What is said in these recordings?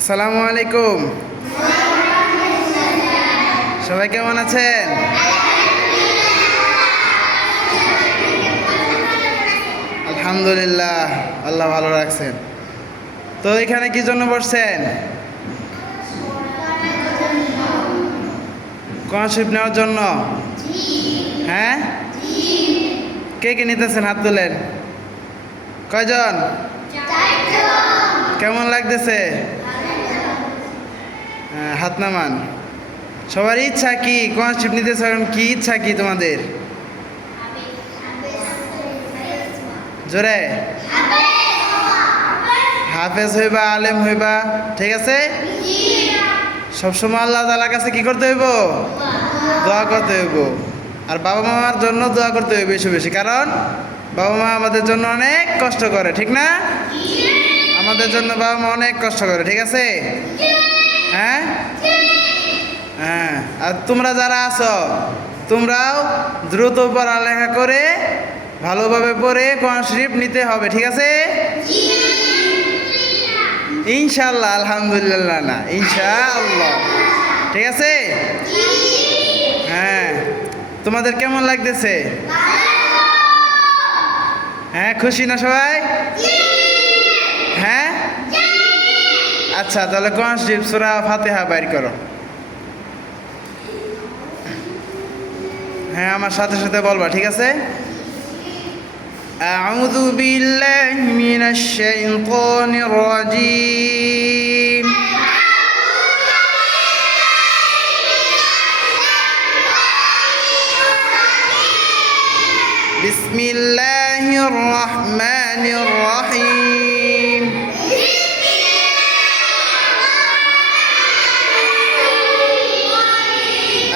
আসসালামু আলাইকুম। সবাই কেমন আছেন? আলহামদুলিল্লাহ আল্লাহ ভালো রাখছেন। তো এখানে কি জন্য বসছেন? কনশিপ নেওয়ার জন্য? হ্যাঁ? কে কে নিতেছেন হাত তোলেন? কয়জন? কেমন লাগতেছে? হাত নামান। সবার ইচ্ছা কি? কনশিপ নিতেছে এখন কি ইচ্ছা কি তোমাদের? জোরে। হাফেজ হইবা, আলেম হইবা, ঠিক আছে? সবসময় আল্লাহ তালার কাছে কি করতে হইব? দোয়া করতে হইব। আর বাবা মামার জন্য দোয়া করতে হইব বেশি বেশি, কারণ বাবা মা আমাদের জন্য অনেক কষ্ট করে, ঠিক না? আমাদের জন্য বাবা মা অনেক কষ্ট করে, ঠিক আছে? হ্যাঁ? হ্যাঁ। আর তোমরা যারা আছো তোমরাও দ্রুত পড়ালেখা করে ভালোভাবে পড়ে কোরআন শরীফ নিতে হবে ঠিক আছে? ইনশাল্লাহ আলহামদুলিল্লাহ না ইনশাআল্লাহ ঠিক আছে? হ্যাঁ। তোমাদের কেমন লাগতেছে? হ্যাঁ খুশি না সবাই? আচ্ছা তাহলে কোরআন শরীফ সূরা ফাতিহা বাইর করো হ্যাঁ আমার সাথে সাথে বলবা ঠিক আছে أعوذ بالله من الشيطان الرجيم بسم الله الرحمن الرحيم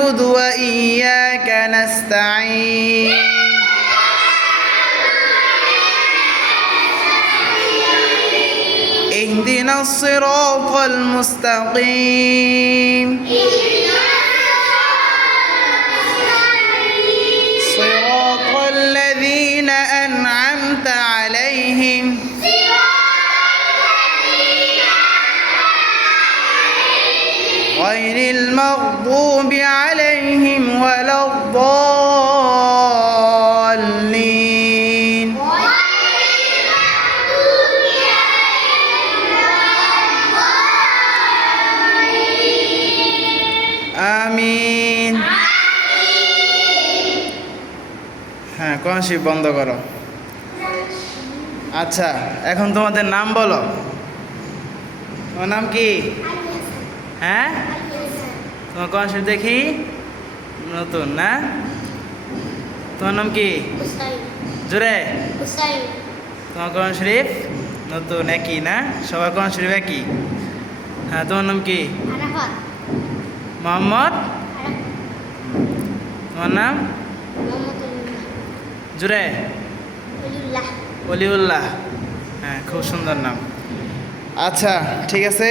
نعبد وإياك نستعين. اهدنا الصراط المستقيم. غير المغضوب عليهم ولا الضالين আমিন হ্যাঁ কনসি বন্ধ করো আচ্ছা এখন তোমাদের নাম বলো তোমার নাম কি হ্যাঁ? তোমার কনসি দেখি? নতুন না? তোমার নাম কি? জোরে? তোমার কোরআন শরীফ? নতুন একই না? সবার কোরআন শরীফ একই? হ্যাঁ তোমার নাম কি? মোহাম্মদ? তোমার নাম? জুরে? অলিউল্লাহ। হ্যাঁ খুব সুন্দর নাম। আচ্ছা ঠিক আছে।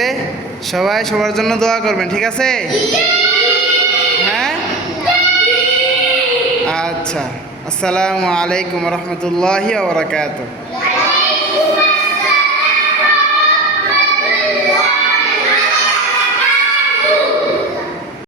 সবাই সবার জন্য দোয়া করবেন ঠিক আছে? হ্যাঁ? আচ্ছা আসসালামু আলাইকুম রহমতুল্লাহ ওবরাকাতুহ